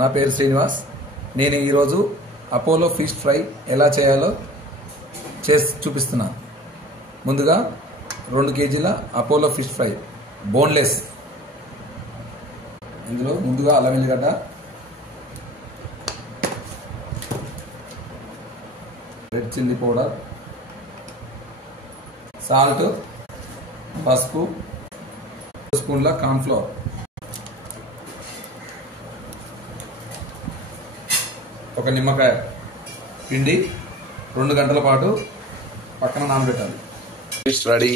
నా పేరు శ్రీనివాస్. నేను ఈరోజు అపోలో ఫిష్ ఫ్రై ఎలా చేయాలో చేసి చూపిస్తున్నాను. ముందుగా 2 కేజీల అపోలో ఫిష్ ఫ్రై బోన్లెస్. ఇందులో ముందుగా అల్లం వెల్లిగడ్డ, రెడ్ చిల్లీ పౌడర్, సాల్ట్, పసుపు, 2 స్పూన్ల కార్న్ఫ్లోర్, ఒక నిమ్మకాయ పిండి 2 గంటల పాటు పక్కన నానబెట్టాలి. Fish ready.